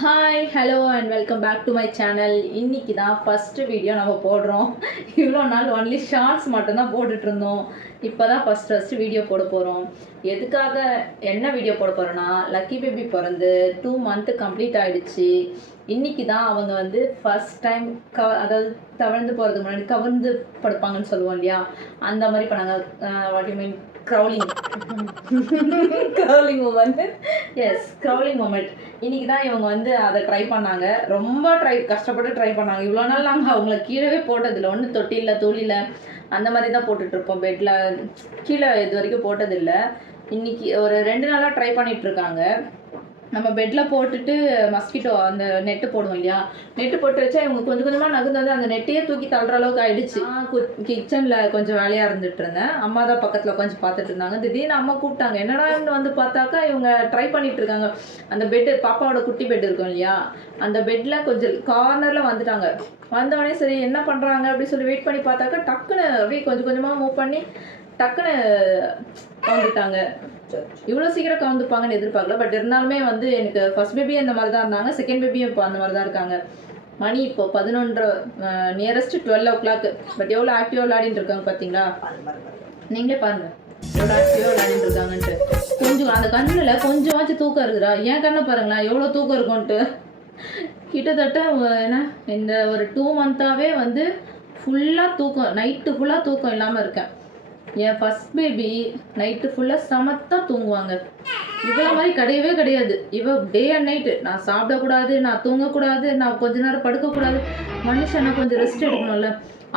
Hi hello and welcome back to my channel. இன்றைக்கி தான் first video நம்ம போடுறோம். இவ்வளோ நாள் ஒன்லி ஷார்ட்ஸ் மட்டும்தான் போட்டுட்ருந்தோம். இப்போ தான் ஃபஸ்ட்டு வீடியோ போட போகிறோம். எதுக்காக என்ன வீடியோ போட போகிறோன்னா, லக்கி பேபி பிறந்து 2 மந்த்து கம்ப்ளீட் ஆகிடுச்சு. இன்றைக்கி தான் அவங்க வந்து ஃபஸ்ட் டைம் அதாவது தவழ்ந்து போகிறதுக்கு முன்னாடி கவிழ்ந்து படுப்பாங்கன்னு சொல்லுவோம் இல்லையா, அந்த மாதிரி பண்ணாங்க. What you mean crawling crawling moment. Yes, crawling moment. இன்றைக்கி தான் இவங்க வந்து அதை ட்ரை பண்ணாங்க. ரொம்ப கஷ்டப்பட்டு ட்ரை பண்ணாங்க. இவ்வளோ நாள் நாங்கள் அவங்கள கீழே போட்டதில்லை. ஒன்று தொட்டியில் தூளியில் அந்த மாதிரி தான் போட்டுட்ருப்போம். பெட்டில் கீழே இது வரைக்கும் போட்டதில்லை. இன்றைக்கி ஒரு 2 நாளாக ட்ரை பண்ணிகிட்ருக்காங்க. நம்ம பெட்டில் போட்டுட்டு மஸ்கிட்டோ அந்த நெட்டு போடுவோம் இல்லையா, நெட்டு போட்டு வச்சா இவங்க கொஞ்சம் கொஞ்சமாக நகுந்து அந்த நெட்டையே தூக்கி தள்ளுற அளவுக்கு ஆகிடுச்சு. கிச்சனில் கொஞ்சம் வேலையாக இருந்துட்டு இருந்தேன். அம்மா தான் பக்கத்தில் கொஞ்சம் பார்த்துட்டு இருந்தாங்க. திடீர்னு அம்மா கூப்பிட்டாங்க. என்னடான்னு வந்து பார்த்தாக்கா இவங்க ட்ரை பண்ணிட்டு இருக்காங்க. அந்த பெட்டு, பாப்பாவோட குட்டி பெட் இருக்கும் இல்லையா, அந்த பெட்டில் கொஞ்சம் கார்னரில் வந்துட்டாங்க. வந்தவொடனே சரி என்ன பண்ணுறாங்க அப்படின்னு சொல்லி வெயிட் பண்ணி பார்த்தாக்கா டக்குன்னு அப்படியே கொஞ்சம் கொஞ்சமாக மூவ் பண்ணி டக்குன்னு கவுந்துட்டாங்க. இவ்வளோ சீக்கிரம் கவுந்துப்பாங்கன்னு எதிர்பார்க்கல. பட் இருந்தாலுமே வந்து எனக்கு ஃபர்ஸ்ட் பேபியும் அந்த மாதிரி தான் இருந்தாங்க, செகண்ட் பேபியும் இப்போ அந்த மாதிரி தான் இருக்காங்க. மணி இப்போ 11, நியரஸ்ட் 12 o'clock. பட் எவ்வளோ ஆக்டிவாக விளையாடிட்டு இருக்காங்க பார்த்தீங்களா? நீங்களே பாருங்கள் எவ்வளோ ஆக்டிவாக விளையாடிட்டு இருக்காங்கன்ட்டு. கொஞ்சம் அந்த கண்ணில் கொஞ்சமாச்சும் தூக்கம் இருக்குதா? என் கண்ணை பாருங்களேன் எவ்வளோ தூக்கம் இருக்கும்ன்ட்டு. கிட்டத்தட்ட என்ன இந்த ஒரு 2 மந்த்தாகவே வந்து ஃபுல்லாக தூக்கம், நைட்டு ஃபுல்லாக தூக்கம் இல்லாமல் இருக்கேன். என் ஃபஸ்ட் பேபி நைட்டு ஃபுல்லாக சமத்தாக தூங்குவாங்க. இவ்வளோ மாதிரி கிடையவே கிடையாது. டே அண்ட் நைட்டு நான் சாப்பிடக்கூடாது, நான் தூங்கக்கூடாது, நான் கொஞ்ச நேரம் படுக்கக்கூடாது. மனுஷனை கொஞ்சம் ரெஸ்ட் எடுக்கணும்ல.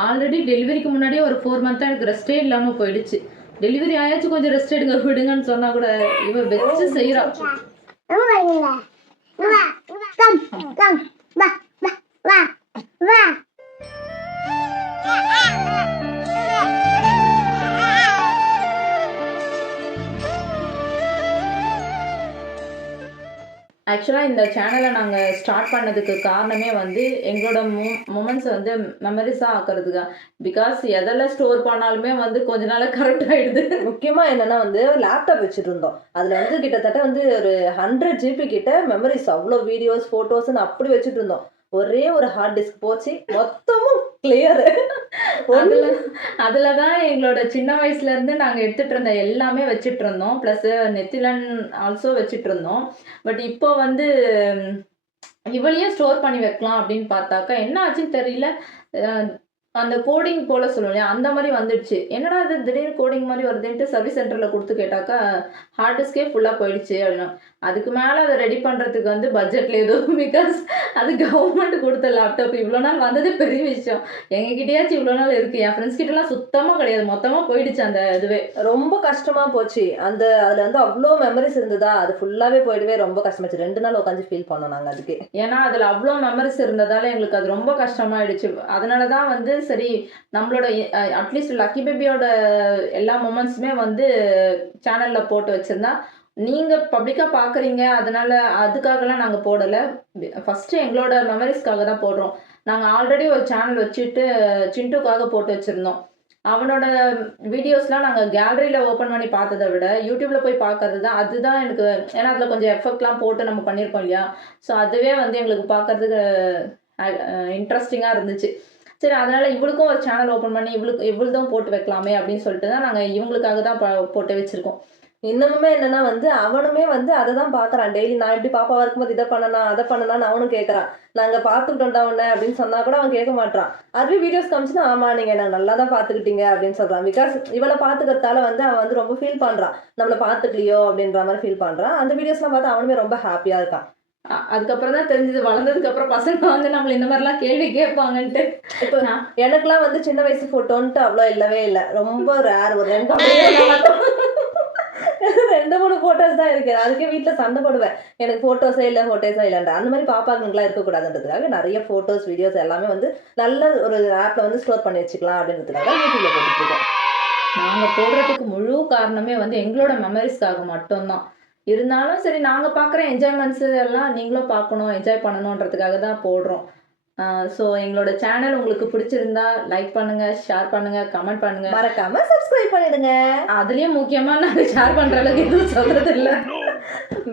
ஆல்ரெடி டெலிவரிக்கு முன்னாடியே ஒரு 4 மந்த்தாக எனக்கு ரெஸ்ட்டே இல்லாமல் போயிடுச்சு. டெலிவரி ஆயாச்சும் கொஞ்சம் ரெஸ்ட் எடுங்க விடுங்கன்னு சொன்னால் கூட வச்சு செய்கிறா. ஆக்சுவலாக இந்த சேனலை நாங்கள் ஸ்டார்ட் பண்ணதுக்கு காரணமே வந்து எங்களோட மூமெண்ட்ஸை வந்து மெமரிஸாக ஆக்கிறதுக்கு. பிகாஸ் எதெல்லாம் ஸ்டோர் பண்ணாலுமே வந்து கொஞ்ச நாள் கரெக்ட் ஆகிடுது. முக்கியமாக என்னென்னா வந்து லேப்டாப் வச்சுட்டு இருந்தோம். அதில் வந்து கிட்டத்தட்ட வந்து ஒரு 100 GB கிட்ட மெமரிஸ், அவ்வளோ வீடியோஸ் ஃபோட்டோஸ்ன்னு அப்படி வச்சுட்டு இருந்தோம். ஒரே ஒரு ஹார்ட் டிஸ்க் போச்சு, மொத்தமும் கிளியரு. அதில் தான் எங்களோட சின்ன வயசுலேருந்து நாங்கள் எடுத்துகிட்டு இருந்த எல்லாமே வச்சுட்டு இருந்தோம். ப்ளஸ் நெத்திலன் ஆல்சோ வச்சுட்டு இருந்தோம். பட் இப்போ வந்து இவளையும் ஸ்டோர் பண்ணி வைக்கலாம் அப்படின்னு பார்த்தாக்கா என்ன ஆச்சுன்னு தெரியல. அந்த கோடிங் போல் சொல்லுவோம் இல்லையா, அந்த மாதிரி வந்துடுச்சு. என்னடா அது திடீர்னு கோடிங் மாதிரி வருதுன்ட்டு சர்வீஸ் சென்டரில் கொடுத்து கேட்டாக்கா ஹார்ட் டிஸ்கே ஃபுல்லாக போயிடுச்சு அப்படின்னா. அதுக்கு மேலே அதை ரெடி பண்ணுறதுக்கு வந்து பட்ஜெட்டில் எதுவும், பிகாஸ் அது கவர்மெண்ட் கொடுத்த லேப்டாப். இவ்வளோ நாள் வந்தது பெரிய விஷயம். எங்ககிட்டயாச்சும் இவ்வளோ நாள் இருக்குது. என் ஃப்ரெண்ட்ஸ் கிட்டலாம் சுத்தமாக கிடையாது, மொத்தமாக போயிடுச்சு. அந்த இதுவே ரொம்ப கஷ்டமாக போச்சு. அதில் வந்து அவ்வளோ மெமரிஸ் இருந்ததா, அது ஃபுல்லாகவே போயிடுவே ரொம்ப கஷ்டமாச்சு. 2 நாள் உட்காந்து ஃபீல் பண்ணோம் நாங்கள் அதுக்கு. ஏன்னா அதில் அவ்வளோ மெமரிஸ் இருந்ததால் எங்களுக்கு அது ரொம்ப கஷ்டமாயிடுச்சு. அதனால தான் வந்து சரி நம்மளோட அட்லீஸ்ட் லக்கி பேபியோட எல்லா மூமெண்ட்ஸுமே வந்து சேனலில் போட்டு வச்சுருந்தா நீங்கள் பப்ளிக்காக பார்க்குறீங்க. அதனால் அதுக்காகலாம் நாங்கள் போடலை. ஃபஸ்ட்டு எங்களோட மெமரிஸ்க்காக தான் போடுறோம். நாங்கள் ஆல்ரெடி ஒரு சேனல் வச்சுட்டு சிண்டுக்காக போட்டு வச்சுருந்தோம். அவனோட வீடியோஸ்லாம் நாங்கள் கேலரியில் ஓப்பன் பண்ணி பார்த்ததை விட யூடியூப்பில் போய் பார்க்கறது தான், அதுதான் எனக்கு. ஏன்னா அதில் கொஞ்சம் எஃபெக்ட்லாம் போட்டு நம்ம பண்ணியிருக்கோம் இல்லையா, ஸோ அதுவே வந்து எங்களுக்கு பார்க்குறதுக்கு இன்ட்ரெஸ்டிங்காக இருந்துச்சு. சரி அதனால் இவளுக்கும் ஒரு சேனல் ஓப்பன் பண்ணி இவளுதான் போட்டு வைக்கலாமே அப்படின்னு சொல்லிட்டு தான் நாங்கள் இவங்களுக்காக தான் போட்டு வச்சுருக்கோம். இன்னமுமே என்னன்னா வந்து அவனுமே வந்து அதை தான் பார்க்குறான். டெய்லி நான் எப்படி பாப்பாவாக இருக்கும்போது இதை பண்ணனா அதை பண்ணலான்னு அவனும் கேட்குறான். நாங்கள் பார்த்துக்கிட்டோம்டா உன்ன அப்படின்னு சொன்னால் கூட அவன் கேட்க மாட்டான். அதுவே வீடியோஸ் காமிச்சுன்னா ஆமாம் நீங்கள் நான் நல்லா தான் பார்த்துக்கிட்டீங்க அப்படின்னு சொல்கிறான். பிகாஸ் இவளை பார்த்துக்கிறதால வந்து அவன் வந்து ரொம்ப ஃபீல் பண்ணுறான், நம்மளை பார்த்துக்கலையோ அப்படின்ற மாதிரி ஃபீல் பண்ணுறான். அந்த வீடியோஸ்லாம் பார்த்து அவனுமே ரொம்ப ஹாப்பியாக இருக்கான். அதுக்கப்புறம் தான் தெரிஞ்சது, வளர்ந்ததுக்கப்புறம் பசங்க வந்து நம்மள இந்த மாதிரிலாம் கேள்வி கேட்பாங்கன்ட்டு. இப்போ எனக்குலாம் வந்து சின்ன வயசு ஃபோட்டோன்ட்டு அவ்வளோ இல்லவே இல்லை, ரொம்ப ரேர். ஒரு 2-3 ஃபோட்டோஸ் தான் இருக்குது. அதுக்கே வீட்டில் சண்டை போடுவேன், எனக்கு ஃபோட்டோஸே இல்லைன்ற. அந்த மாதிரி பாப்பாங்களுக்குலாம் இருக்கக்கூடாதுன்றதுக்காக நிறைய ஃபோட்டோஸ் வீடியோஸ் எல்லாமே வந்து நல்ல ஒரு ஆப்பில் வந்து ஸ்டோர் பண்ணி வச்சுக்கலாம் அப்படின்றதுக்காக யூடியூப்ல போட்டுருக்கோம். நாங்கள் போடுறதுக்கு முழு காரணமே வந்து எங்களோட மெமரிஸ்க்காக மட்டும்தான். இருந்தாலும் சரி நாங்கள் பார்க்குற என்ஜாய்மெண்ட்ஸு எல்லாம் நீங்களும் பார்க்கணும், என்ஜாய் பண்ணணுன்றதுக்காக தான் போடுறோம். ஸோ எங்களோட சேனல் உங்களுக்கு பிடிச்சிருந்தா லைக் பண்ணுங்கள், ஷேர் பண்ணுங்கள், கமெண்ட் பண்ணுங்கள், மறக்காமல் சப்ஸ்கிரைப் பண்ணிடுங்க. அதுலேயும் முக்கியமாக நாங்கள் ஷேர் பண்ணுற அளவுக்கு எதுவும் சொல்கிறது இல்லை.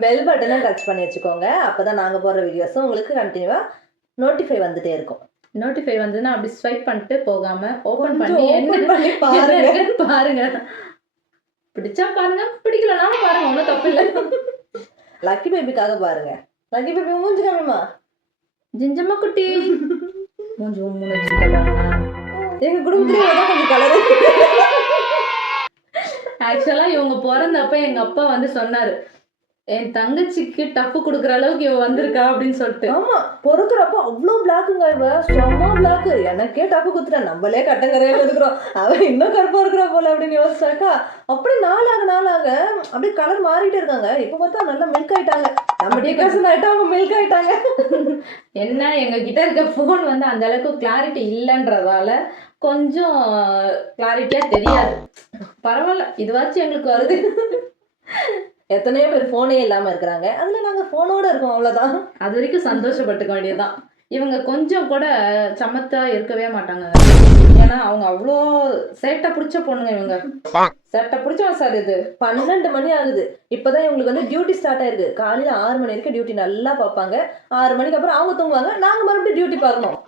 பெல் பட்டனை டச் பண்ணி வச்சுக்கோங்க. அப்பதான் நாங்க போடுற வீடியோஸும் உங்களுக்கு கண்டினியூவா நோட்டிஃபை வந்துட்டே இருக்கும். நோட்டிஃபை வந்ததுன்னா அப்படி ஸ்வைப் பண்ணிட்டு போகாம ஓபன் கொஞ்சம் பண்ணி open பண்ணி பாருங்க. பாருங்க. பிடிச்சா பாருங்க, பிடிக்கலனாலும் பாருங்க, ஒன்றும் தப்பு இல்லை. லக்கி பேபிக்காக பாருங்க. லக்கி பேபி மூஞ்சி காமிமா. ஜிஞ்சம்மா குட்டி மூஞ்சி மூணு வச்சுட்டா. எங்க குடும்பத்திலே ஏதோ கொஞ்சம் கலர். ஆக்சுவலா இவங்க பிறந்தப்ப எங்க அப்பா வந்து சொன்னாரு, என் தங்கச்சிக்கு டப்பு கொடுக்குற அளவுக்கு இவ வந்திருக்கா அப்படின்னு சொல்லிட்டு. ஆமா, பொறுக்கிறப்ப அவ்வளோ பிளாக்குங்க. இவ செம்ம பிளாக்கு. எனக்கே டப்பு குத்துறேன், நம்மளே கட்டங்கரையில இருக்கிறோம், அவ இன்னும் கருப்பா இருக்கிறா போல அப்படின்னு யோசிச்சாக்கா அப்படி நாளாக அப்படியே கலர் மாறிட்டே இருக்காங்க. இப்ப பார்த்தா நல்லா மில்க் ஆயிட்டாங்க. நம்ம டிகாசன் ஆயிட்டா அவங்க மில்க் ஆயிட்டாங்க. என்ன, எங்க கிட்ட இருக்க போன் வந்து அந்த அளவுக்கு கிளாரிட்டி இல்லைன்றதால கொஞ்சம் கிளாரிட்டியா தெரியாது. பரவாயில்ல, இதுவாச்சும் எங்களுக்கு வருது. எத்தனையோ பேர் போனே இல்லாம இருக்கிறாங்க, அதுல நாங்க போனோட இருக்கோம், அவ்வளவுதான். அது வரைக்கும் சந்தோஷப்பட்டுக்க வேண்டியதுதான். இவங்க கொஞ்சம் கூட சமத்தா இருக்கவே மாட்டாங்க. ஏன்னா அவங்க அவ்வளோ சேட்டை பிடிச்ச பொண்ணுங்க. இவங்க சேட்டை பிடிச்சவன் சார். இது 12 மணி ஆகுது. இப்பதான் இவங்களுக்கு வந்து டியூட்டி ஸ்டார்ட் ஆயிருக்கு. காலையில 6 மணி வரைக்கும் டியூட்டி நல்லா பார்ப்பாங்க. 6 மணிக்கு அப்புறம் அவங்க தூங்குவாங்க, நாங்க மறுபடியும் டியூட்டி பார்க்கணும்.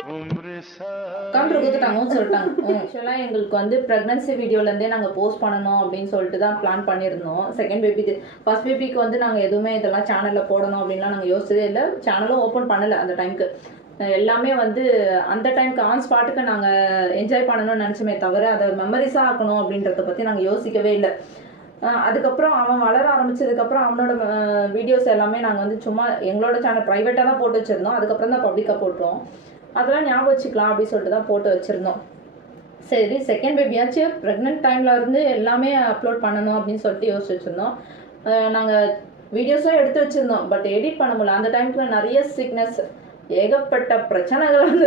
கவுண்டர் கொடுத்துட்டாங்கன்னு சொல்லிட்டாங்க. ஆக்சுவலாக எங்களுக்கு வந்து ப்ரெக்னன்சி வீடியோலேருந்தே நாங்கள் போஸ்ட் பண்ணணும் அப்படின்னு சொல்லிட்டு தான் பிளான் பண்ணியிருந்தோம். செகண்ட் பேபிக்கு, ஃபர்ஸ்ட் பேபிக்கு வந்து நாங்கள் எதுவுமே இதெல்லாம் சேனலில் போடணும் அப்படின்லாம் நாங்கள் யோசிச்சதே இல்லை. சேனலும் ஓப்பன் பண்ணலை அந்த டைமுக்கு. எல்லாமே வந்து அந்த டைமுக்கு ஆன் ஸ்பாட்டுக்கு நாங்கள் என்ஜாய் பண்ணணும்னு நினச்சோமே தவிர அதை மெமரிஸாக ஆக்கணும் அப்படின்றத பற்றி நாங்கள் யோசிக்கவே இல்லை. அதுக்கப்புறம் அவன் வளர ஆரம்பிச்சதுக்கப்புறம் அவனோட வீடியோஸ் எல்லாமே நாங்கள் வந்து சும்மா எங்களோட சேனல் ப்ரைவேட்டாக தான் போட்டு வச்சுருந்தோம். அதுக்கப்புறம் தான் பப்ளிக்காக போட்டோம். அதெல்லாம் ஞாபகம் வச்சுக்கலாம் அப்படின்னு சொல்லிட்டு தான் போட்டு வச்சுருந்தோம். சரி, செகண்ட் பேபியாச்சு ப்ரெக்னென்ட் டைமில் இருந்து எல்லாமே அப்லோட் பண்ணணும் அப்படின்னு சொல்லிட்டு யோசிச்சு வச்சுருந்தோம். நாங்கள் வீடியோஸும் எடுத்து வச்சுருந்தோம், பட் எடிட் பண்ண முடியல. அந்த டைமுக்கு நிறைய சிக்னஸ், ஏகப்பட்ட பிரச்சனைகள் வந்து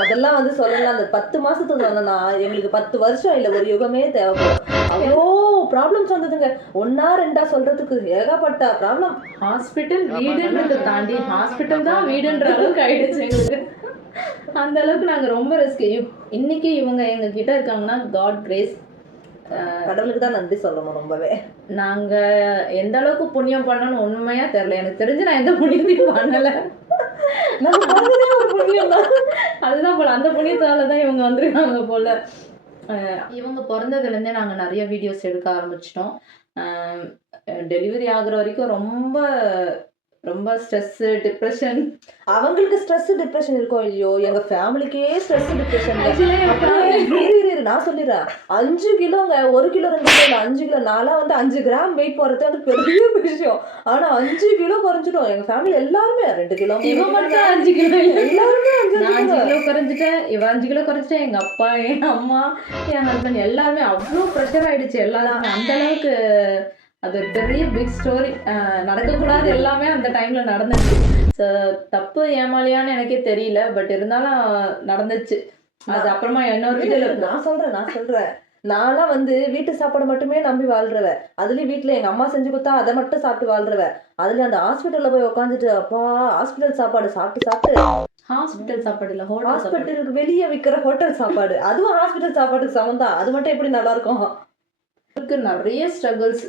அதெல்லாம் வந்து சொல்லலாம். அந்த 10 மாசத்துக்கு வந்தோம்னா எங்களுக்கு 10 வருஷம் இல்லை, ஒரு யுகமே தேவைப்படும். அவ்வளோ ப்ராப்ளம்ஸ் வந்ததுங்க. 1 2 சொல்றதுக்கு ஏகப்பட்ட ப்ராப்ளம். ஹாஸ்பிட்டல் வீடுன்றதை தாண்டி ஹாஸ்பிட்டல் தான் வீடுன்ற அளவுக்கு ஆயிடுச்சு எங்களுக்கு. அந்த அளவுக்கு நாங்கள் ரொம்ப ரிஸ்க். இன்னைக்கு இவங்க எங்க கிட்ட இருக்காங்கன்னா காட் கிரேஸ், கடவுளுக்கு தான் நன்றி சொல்லணும். ரொம்பவே நாங்கள் எந்த அளவுக்கு புண்ணியம் பண்ணணும்னு உண்மையாக தெரில. எனக்கு தெரிஞ்சு நான் எந்த புண்ணியத்தையும் பண்ணலை. அதுதான் போல, அந்த புண்ணியத்தால தான் இவங்க வந்துருக்காங்க போல. இவங்க பிறந்ததுலேருந்தே நாங்கள் நிறைய வீடியோஸ் எடுக்க ஆரம்பிச்சிட்டோம். டெலிவரி ஆகுற வரைக்கும் ரொம்ப ரொம்ப ஸ்ட்ரெஸ்ஸு, டிப்ரெஷன். அவங்களுக்கு ஸ்ட்ரெஸ் டிப்ரெஷன் இருக்கோ இல்லையோ, எங்க ஃபேமிலிக்கே ஸ்ட்ரெஸ் டிப்ரெஷன். நான் சொல்லிடுறேன், 5 கிலோங்க, 1 கிலோ 2 கிலோ இல்லை, 5 கிலோ. நான்லாம் வந்து 5 கிராம் வெயிட் போறது அது பெரிய விஷயம். ஆனா 5 கிலோ குறைஞ்சிடும் எங்க ஃபேமிலி எல்லாருமே. 2 கிலோ, இவன் மட்டும் 5 கிலோ இல்லை, எல்லாருமே 5 கிலோ குறைஞ்சிட்டேன். இவன் 5 கிலோ குறைஞ்சிட்டேன். எங்க அப்பா, என் அம்மா, என் ஹஸ்பண்ட் எல்லாருமே அவ்வளோ ப்ரெஷர் ஆயிடுச்சு எல்லாருமே. அந்த அளவுக்கு அது ஒரு பெரிய பிக் ஸ்டோரி. நடக்கக்கூடாது எல்லாமே அந்த டைம்ல நடந்துச்சு. ஸோ தப்பு ஏமாலியான்னு எனக்கே தெரியல, பட் இருந்தாலும் நடந்துச்சு. அது அப்புறமா இன்னொரு வீடியோல நான் சொல்றேன். நான்லாம் வந்து வீட்டு சாப்பாடு மட்டுமே நம்பி வாழ்றவ. அதுலயும் வீட்டுல எங்க அம்மா செஞ்சு கொடுத்தா அதை மட்டும் சாப்பிட்டு வாழ்றவ. அதுல அந்த ஹாஸ்பிட்டல்ல போய் உட்காந்துட்டு அப்பா ஹாஸ்பிட்டல் சாப்பாடு சாப்பிட்டு ஹாஸ்பிட்டல் சாப்பாடு இல்லை, ஹாஸ்பிட்டலுக்கு வெளியே விற்கிற ஹோட்டல் சாப்பாடு, அதுவும் ஹாஸ்பிட்டல் சாப்பாட்டுக்கு சமந்தா. அது மட்டும் எப்படி நல்லா இருக்கும்? நிறைய ஸ்ட்ரகிள்ஸ்.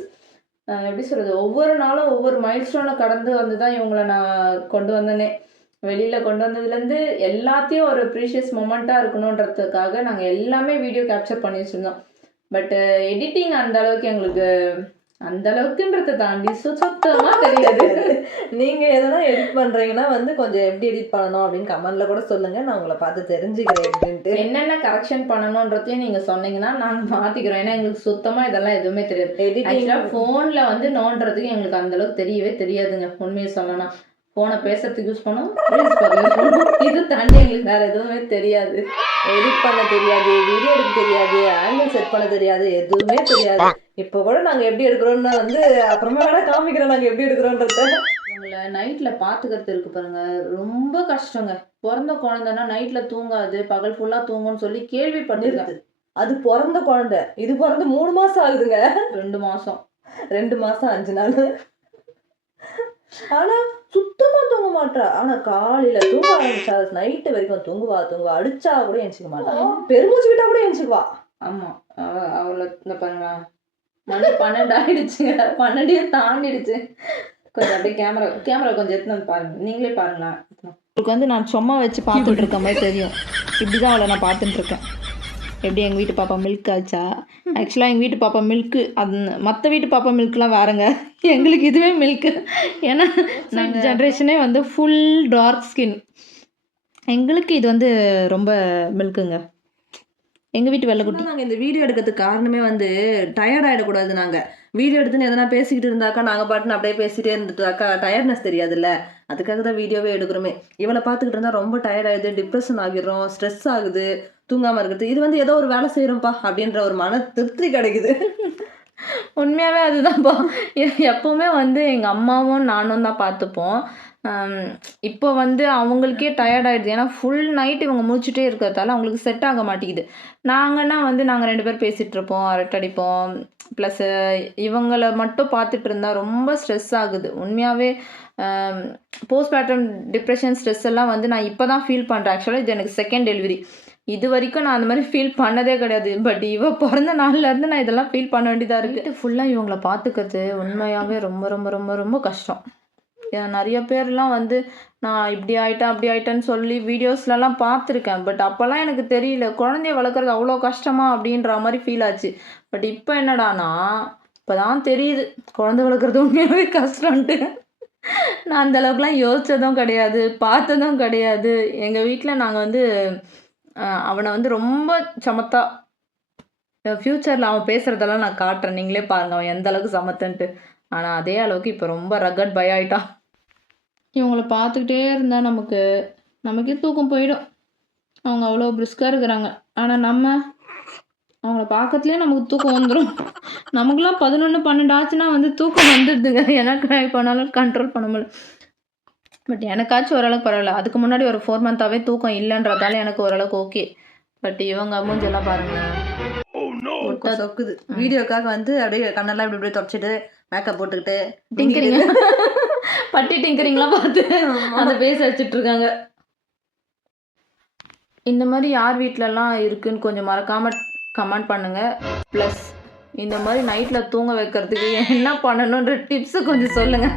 எப்படி சொல்கிறது, ஒவ்வொரு நாளும் ஒவ்வொரு மைல் ஸ்டோனை கடந்து வந்து தான் இவங்களை நான் கொண்டு வந்தேனே. வெளியில் கொண்டு வந்ததுலேருந்து எல்லாத்தையும் ஒரு ப்ரீஷியஸ் மொமெண்ட்டாக இருக்கணுன்றதுக்காக நாங்கள் எல்லாமே வீடியோ கேப்சர் பண்ணி வச்சுருந்தோம். பட்டு எடிட்டிங் அந்த அளவுக்கு எங்களுக்கு அந்த அளவுக்குன்றதை தாண்டி சுத்தமாக தெரியாது. நீங்கள் எதனா எடிட் பண்ணுறீங்கன்னா வந்து கொஞ்சம் எப்படி எடிட் பண்ணணும் அப்படின்னு கமெண்ட்ல கூட சொல்லுங்கள், நான் உங்களை பார்த்து தெரிஞ்சுக்கிறேன் அப்படின்ட்டு. என்னென்ன கரெக்ஷன் பண்ணணுன்றதையும் நீங்கள் சொன்னீங்கன்னா நாங்கள் மாற்றிக்கிறோம். ஏன்னா எங்களுக்கு சுத்தமாக இதெல்லாம் எதுவுமே தெரியாது. ஆக்சுவலாக ஃபோனில் வந்து நோண்டுறதுக்கு எங்களுக்கு அந்தளவுக்கு தெரியவே தெரியாதுங்க. உண்மையை சொல்லணும், ஃபோனை பேசுறதுக்கு யூஸ் பண்ணோம், ரீல்ஸ் பார்க்க யூஸ் பண்ணோம். இது தாண்டி எங்களுக்கு வேறு எதுவுமே தெரியாது. எடிட் பண்ண தெரியாது, வீடியோ எடுக்க தெரியாது, ஆங்கிள் செட் பண்ண தெரியாது, எதுவுமே தெரியாது. இப்போ கூட நாங்கள் எப்படி எடுக்கிறோம்னா வந்து அப்புறமா வேணா காமிக்கிறோம் நாங்கள் எப்படி எடுக்கிறோன்றத. இவங்களை நைட்டில் பார்த்துக்கிறது இருக்கு பாருங்க, ரொம்ப கஷ்டங்க. பிறந்த குழந்தைன்னா நைட்டில் தூங்காது, பகல் ஃபுல்லாக தூங்கும்னு சொல்லி கேள்விப்பட்டிருக்கு. அது பிறந்த குழந்தை, இது பிறந்து 3 மாசம் ஆகுதுங்க. 2 மாசம் 2 மாசம் 5 நாள். ஆனா சுத்தமா தூங்க மாட்டா. ஆனா காலையில தூங்க ஆரம்பிச்சா நைட்டு வரைக்கும் தூங்குவா. அடிச்சா கூட எஞ்சிக்க மாட்டா, பெருமூச்சு விட்டா கூட எஞ்சிக்குவா. ஆமா, அவளை இந்த பாருங்க, மணி 12 ஆயிடுச்சுங்க. 12 தாண்டிடுச்சு. கொஞ்சம் அப்படியே கேமரா கொஞ்சம் எடுத்துன்னு வந்து பாருங்க. நீங்களே பாருங்களேன். உங்களுக்கு வந்து நான் சும்மா வச்சு பார்த்துட்டு இருக்க மாதிரி தெரியும். இப்படிதான் அவளை நான் பார்த்துட்டு இருக்கேன். எப்படி எங்கள் வீட்டு பாப்பா மில்க் ஆச்சா? ஆக்சுவலாக எங்கள் வீட்டு பாப்பா மில்க்கு அது மற்ற வீட்டு பாப்பா மில்க்லாம் வேறங்க. எங்களுக்கு இதுவே மில்க்கு. ஏன்னா நாங்கள் ஜென்ரேஷனே வந்து ஃபுல் டார்க் ஸ்கின். எங்களுக்கு இது வந்து ரொம்ப மில்க்குங்க. எங்கள் வீட்டு வெள்ளைக்குட்டி. நாங்கள் இந்த வீடியோ எடுக்கிறதுக்கு காரணமே வந்து டயர்ட் ஆகிடக்கூடாது. நாங்கள் வீடியோ எடுத்துன்னு எதனா பேசிக்கிட்டு இருந்தாக்கா நாங்கள் பாட்டுன்னு அப்படியே பேசிகிட்டே இருந்துட்டாக்கா டயர்ட்னஸ் தெரியாதுல்ல. அதுக்காக தான் வீடியோவே எடுக்கிறோமே. இவளை பார்த்துக்கிட்டு இருந்தால் ரொம்ப டயர்ட் ஆகுது, டிப்ரெஷன் ஆகிடுறோம், ஸ்ட்ரெஸ் ஆகுது, தூங்காமல் இருக்கிறது. இது வந்து ஏதோ ஒரு வேலை செய்கிறோம்ப்பா அப்படின்ற ஒரு மன திருப்தி கிடைக்குது. உண்மையாகவே அதுதான்ப்பா. எப்போவுமே வந்து எங்கள் அம்மாவும் நானும் தான் பார்த்துப்போம். இப்போ வந்து அவங்களுக்கே டயர்ட் ஆகிடுது. ஏன்னா ஃபுல் நைட் இவங்க முழிச்சிட்டே இருக்கிறதால அவங்களுக்கு செட் ஆக மாட்டேங்குது. நாங்கள் 2 பேர் பேசிகிட்ருப்போம், அரட்டடிப்போம். ப்ளஸ்ஸு இவங்கள மட்டும் பார்த்துட்டு இருந்தால் ரொம்ப ஸ்ட்ரெஸ் ஆகுது. உண்மையாகவே போஸ்ட் பேட்டம் டிப்ரெஷன் ஸ்ட்ரெஸ் எல்லாம் வந்து நான் இப்போ தான் ஃபீல் பண்ணுறேன். ஆக்சுவலாக இது எனக்கு செகண்ட் டெலிவரி. இது வரைக்கும் நான் அந்த மாதிரி ஃபீல் பண்ணதே கிடையாது. பட் இவ பிறந்த நாள்லேருந்து நான் இதெல்லாம் ஃபீல் பண்ண வேண்டியதாக இருக்குது. ஃபுல்லாக இவங்கள பார்த்துக்கிறது உண்மையாகவே ரொம்ப ரொம்ப ரொம்ப ரொம்ப கஷ்டம். நிறைய பேர்லாம் வந்து நான் இப்படி ஆயிட்டேன் அப்படி ஆயிட்டேன்னு சொல்லி வீடியோஸ்லலாம் பார்த்துருக்கேன். பட் அப்போல்லாம் எனக்கு தெரியல குழந்தைய வளர்க்குறது அவ்வளோ கஷ்டமா அப்படின்ற மாதிரி ஃபீல் ஆச்சு. பட் இப்போ என்னடானா இப்போ தான் தெரியுது குழந்தை வளர்க்குறது உண்மையாகவே கஷ்டம்ன்ட்டு. நான் அந்தளவுக்குலாம் யோசித்ததும் கிடையாது, பார்த்ததும் கிடையாது. எங்கள் வீட்டில் நாங்கள் வந்து அவனை வந்து ரொம்ப சமத்தா ஃப்யூச்சரில் அவன் பேசுகிறதெல்லாம் நான் காட்டுறேன். நீங்களே பாருங்கள் அவன் எந்த அளவுக்கு சமத்துன்ட்டு. ஆனால் அதே அளவுக்கு இப்போ ரொம்ப ரகட் பய ஆயிட்டான். இவங்கள பார்த்துக்கிட்டே இருந்தால் நமக்கே தூக்கம் போயிடும். அவங்க அவ்வளோ பிரிஸ்காக இருக்கிறாங்க. ஆனால் அவங்கள பார்க்கறதுலேயே நமக்கு தூக்கம் வந்துடும். நமக்குலாம் 11, 12 ஆச்சுன்னா வந்து தூக்கம் வந்துடுதுங்க. என்ன ட்ரை பண்ணாலும் கண்ட்ரோல் பண்ண முடியல. பட் எனக்காச்சும் ஓரளவுக்கு பரவாயில்ல. அதுக்கு முன்னாடி ஒரு 4 மந்த்தாகவே தூக்கம் இல்லைன்றதால எனக்கு ஓரளவுக்கு ஓகே. பட் இவங்க மூஞ்செல்லாம் பாருங்களேன், சொக்குது. வீடியோக்காக வந்து அப்படியே கண்ணெல்லாம் இப்படி இப்படி தொடச்சிட்டு மேக்கப் போட்டுக்கிட்டு டிங்கரிங்க பட்டி டிங்கரிங்லாம் பார்த்து அதை பேச வச்சுட்டு இருக்காங்க. இந்த மாதிரி யார் வீட்டிலலாம் இருக்குன்னு கொஞ்சம் மறக்காமல் கமெண்ட் பண்ணுங்கள். ப்ளஸ் இந்த மாதிரி நைட்டில் தூங்க வைக்கிறதுக்கு என்ன பண்ணணுன்ற டிப்ஸு கொஞ்சம் சொல்லுங்கள்.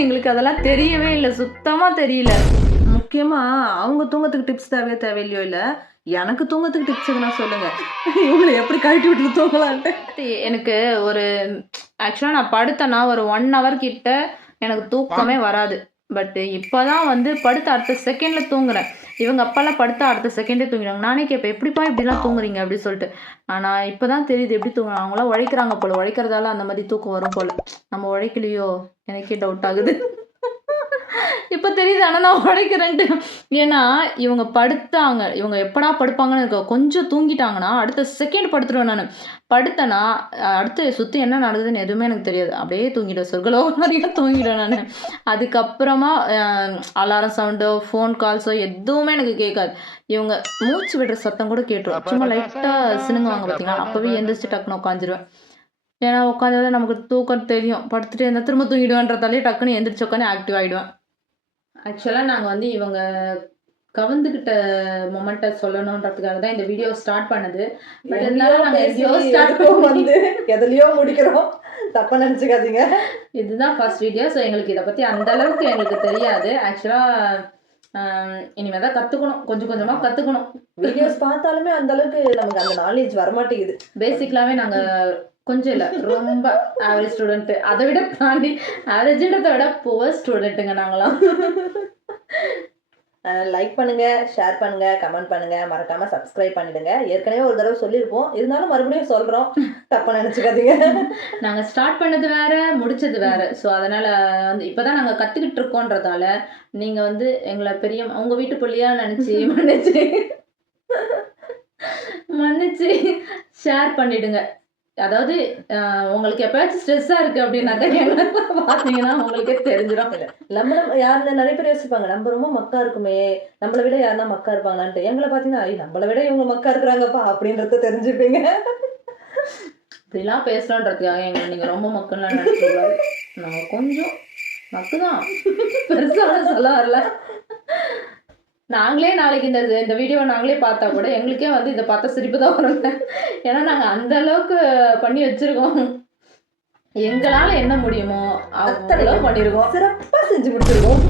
எங்களுக்கு அதெல்லாம் தெரியவே இல்லை, சுத்தமாக தெரியல. முக்கியமாக அவங்க தூங்கத்துக்கு டிப்ஸ் தேவையில்லையோ இல்லை, எனக்கு தூங்கத்துக்கு டிப்ஸ் எதுனா சொல்லுங்கள். இவங்களை எப்படி கழட்டி விட்டு தூங்கலான்ட்டு. எனக்கு ஒரு ஆக்சுவலாக நான் படுத்தேன்னா ஒரு 1 hour கிட்ட எனக்கு தூக்கமே வராது. பட் இப்போ தான் வந்து படுத்த அடுத்த செகண்டில் தூங்குறேன். இவங்க அப்பாலாம் படுத்தா அடுத்த செகண்டே தூங்கிடுவாங்க. நானே கேட்பேன் எப்படிப்பா இப்படிலாம் தூங்குறீங்க அப்படின்னு சொல்லிட்டு. ஆனால் இப்போ தான் தெரியுது எப்படி தூங்குறாங்க. அவங்களாம் உழைக்கிறாங்க போல், உழைக்கிறதால அந்த மாதிரி தூக்கம் வரும் போல். நம்ம உழைக்கலையோ எனக்கே டவுட் ஆகுது. இப்போ தெரியுது ஆனால் நான் உழைக்கிறேன்ட்டு. ஏன்னா இவங்க படுத்தாங்க, இவங்க எப்படா படுப்பாங்கன்னு இருக்க. கொஞ்சம் தூங்கிட்டாங்கன்னா அடுத்த செகண்ட் படுத்துடுவேன். நான் படுத்தேன்னா அடுத்து சுற்றி என்ன நடக்குதுன்னு எதுவுமே எனக்கு தெரியாது. அப்படியே தூங்கிடுவேன், சொர்க்கலோகம் வரைக்கும் தூங்கிடுவேன் நான். அதுக்கப்புறமா அலாரம் சவுண்டோ ஃபோன் கால்ஸோ எதுவுமே எனக்கு கேட்காது. இவங்க மூச்சு விடுற சத்தம் கூட கேட்டுரும். சும்மா லைட்டாக சினுங்குவாங்க பார்த்தீங்களா, அப்போவே எந்திரிச்சு டக்குன்னு உட்காந்துருவேன். ஏன்னா உட்காந்து நமக்கு தூக்கம் தெரியும். படுத்துட்டு இருந்தால் திரும்ப தூங்கிடுவேன்றதாலே டக்குன்னு எந்திரிச்சு உட்காந்து ஆக்டிவ் ஆகிடுவேன். ஆக்சுவலாக நாங்கள் வந்து இவங்க கவர்ந்துக்கிட்ட மொமெண்ட்டை சொல்லணுன்றதுக்காக தான் இந்த வீடியோ ஸ்டார்ட் பண்ணது. பட் இருந்தாலும் நாங்கள் எங்கேயோ ஸ்டார்ட் வந்து எதுலையோ முடிக்கிறோம், தப்பாக நினச்சிக்காதீங்க. இதுதான் ஃபர்ஸ்ட் வீடியோ. ஸோ எங்களுக்கு இதை பற்றி அந்தளவுக்கு எங்களுக்கு தெரியாது. ஆக்சுவலாக இனிமேல் தான் கற்றுக்கணும், கொஞ்சம் கொஞ்சமாக கற்றுக்கணும். வீடியோஸ் பார்த்தாலுமே அந்தளவுக்கு நமக்கு அந்த நாலேஜ் வரமாட்டேங்குது. பேசிக்கலாகவே நாங்கள் கொஞ்சம் இல்லை ரொம்ப ஆவரேஜ் ஸ்டூடெண்ட்டு. அதை விட தாண்டி ஆவரேஜ்ன்றதை விட புவர் ஸ்டூடெண்ட்டுங்க நாங்களாம். லைக் பண்ணுங்க, ஷேர் பண்ணுங்க, கமெண்ட் பண்ணுங்க, மறக்காம சப்ஸ்கிரைப் பண்ணிடுங்க. ஏற்கனவே ஒரு தடவை சொல்லியிருப்போம், இருந்தாலும் மறுபடியும் சொல்றோம், தப்பா நினைச்சுக்காதீங்க. நாங்கள் ஸ்டார்ட் பண்ணது வேற, முடிச்சது வேற. ஸோ அதனால வந்து இப்போதான் நாங்கள் கற்றுக்கிட்டு இருக்கோன்றதால நீங்கள் வந்து எங்களை பெரிய உங்கள் வீட்டு பிள்ளையா நினச்சி மன்னிச்சு ஷேர் பண்ணிடுங்க. அதாவது உங்களுக்கு எப்பயாச்சும் ஸ்ட்ரெஸ்ஸாக இருக்குது அப்படின்னாக்கா எங்களை பார்த்தீங்கன்னா உங்களுக்கே தெரிஞ்சிடும். நம்ம யாருன்னு நிறைய பேர் யோசிப்பாங்க, நம்ம ரொம்ப மக்கா இருக்குமே, நம்மளை விட யாருன்னா மக்கா இருப்பாங்களான்ட்டு. எங்களை பார்த்தீங்கன்னா நம்மளை விட இவங்க மக்கா இருக்கிறாங்கப்பா அப்படின்றத தெரிஞ்சுப்பீங்க. இப்படிலாம் பேசுகிறோன்றதுக்காக எங்களை நீங்கள் ரொம்ப மக்கள்லாம் நினைக்கக்கூடாது. நாங்கள் கொஞ்சம் மக்கு தான், பெருசாக சொல்ல வரல. நாங்களே நாளைக்கு இந்த வீடியோவை நாங்களே பார்த்தா கூட எங்களுக்கே வந்து இதை பார்த்தா சிரிப்பு தான் வரும். ஏன்னா நாங்கள் அந்த அளவுக்கு பண்ணி வச்சுருக்கோம். எங்களால என்ன முடியுமோ அவ்வளோ பண்ணிருக்கோம். சிறப்பா செஞ்சு முடிச்சிருக்கோம்.